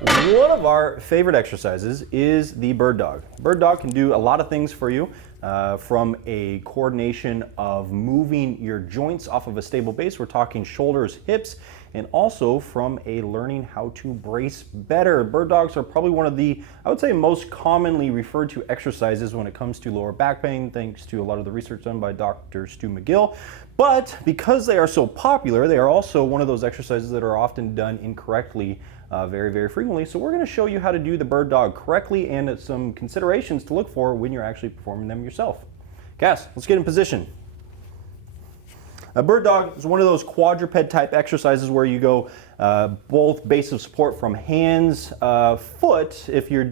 One of our favorite exercises is the bird dog. Bird dog can do a lot of things for you, from a coordination of moving your joints off of a stable base. We're talking shoulders, hips, and also from a learning how to brace better. Bird dogs are probably one of the, I would say, most commonly referred to exercises when it comes to lower back pain, thanks to a lot of the research done by Dr. Stu McGill. But because they are so popular, they are also one of those exercises that are often done incorrectly very, very frequently. So we're going to show you how to do the bird dog correctly and some considerations to look for when you're actually performing them yourself. Cass, let's get in position. A bird dog is one of those quadruped type exercises where you go both base of support from hands, foot, if you're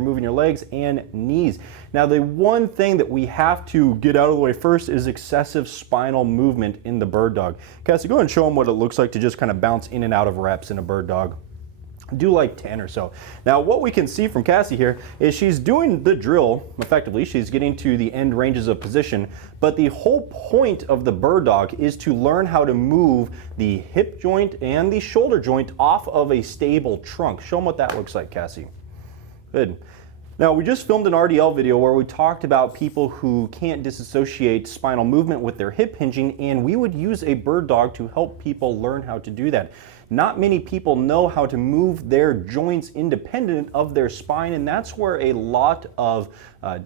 moving your legs, and knees. Now the one thing that we have to get out of the way first is excessive spinal movement in the bird dog. Cassie, go ahead and show them what it looks like to just kind of bounce in and out of reps in a bird dog. Do like 10 or so. Now what we can see from Cassie here is she's doing the drill effectively. She's getting to the end ranges of position, but the whole point of the bird dog is to learn how to move the hip joint and the shoulder joint off of a stable trunk. Show them what that looks like, Cassie. Good. Now we just filmed an RDL video where we talked about people who can't disassociate spinal movement with their hip hinging, and we would use a bird dog to help people learn how to do that. Not many people know how to move their joints independent of their spine, and that's where a lot of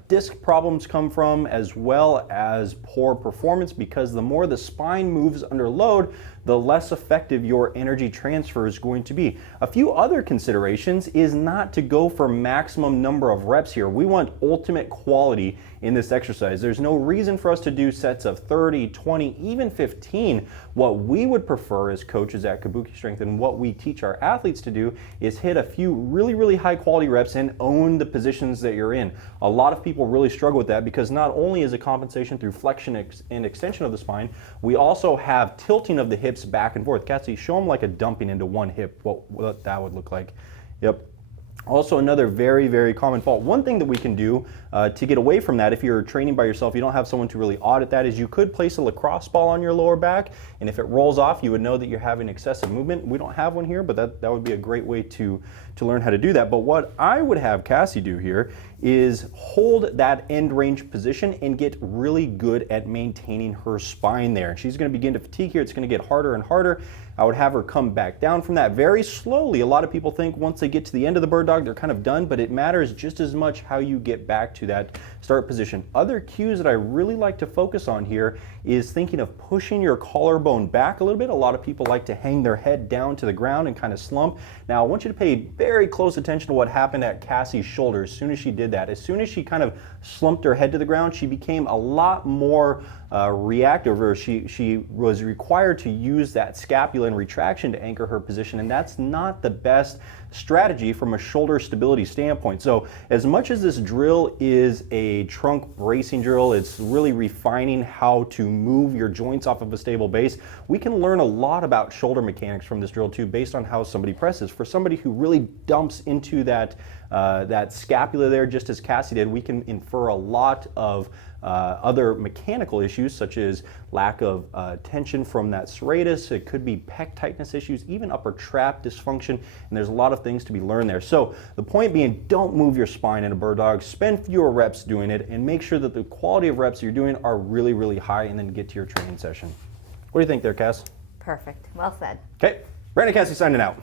disc problems come from, as well as poor performance, because the more the spine moves under load, the less effective your energy transfer is going to be. A few other considerations is not to go for maximum number of reps here. We want ultimate quality in this exercise. There's no reason for us to do sets of 30, 20, even 15. What we would prefer as coaches at Kabuki Strength, and what we teach our athletes to do, is hit a few really, really high quality reps and own the positions that you're in. A lot of people really struggle with that because not only is it compensation through flexion and extension of the spine, we also have tilting of the hips back and forth. Cassie, show them like a dumping into one hip, what that would look like. Yep. Also, another very, very common fault. One thing that we can do to get away from that, if you're training by yourself, you don't have someone to really audit that, is you could place a lacrosse ball on your lower back, and if it rolls off, you would know that you're having excessive movement. We don't have one here, but that would be a great way to learn how to do that. But what I would have Cassie do here is hold that end range position and get really good at maintaining her spine there. She's going to begin to fatigue here. It's going to get harder and harder. I would have her come back down from that very slowly. A lot of people think once they get to the end of the bird dog, they're kind of done, but it matters just as much how you get back to that start position. Other cues that I really like to focus on here is thinking of pushing your collarbone back a little bit. A lot of people like to hang their head down to the ground and kind of slump. Now I want you to pay very close attention to what happened at Cassie's shoulder as soon as she did that. As soon as she kind of slumped her head to the ground, she became a lot more reactive, or she was required to use that scapula and retraction to anchor her position, and that's not the best strategy from a shoulder stability standpoint. So as much as this drill is a trunk bracing drill, it's really refining how to move your joints off of a stable base. We can learn a lot about shoulder mechanics from this drill too, based on how somebody presses. For somebody who really dumps into that scapula there, just as Cassie did, we can infer a lot of other mechanical issues, such as lack of tension from that serratus. It could be pec tightness issues, even upper trap dysfunction, and there's a lot of things to be learned there. So the point being, don't move your spine in a bird dog. Spend fewer reps doing it, and make sure that the quality of reps you're doing are really, really high, and then get to your training session. What do you think there, Cass? Perfect. Well said. Okay, Brandon Cassie signing out.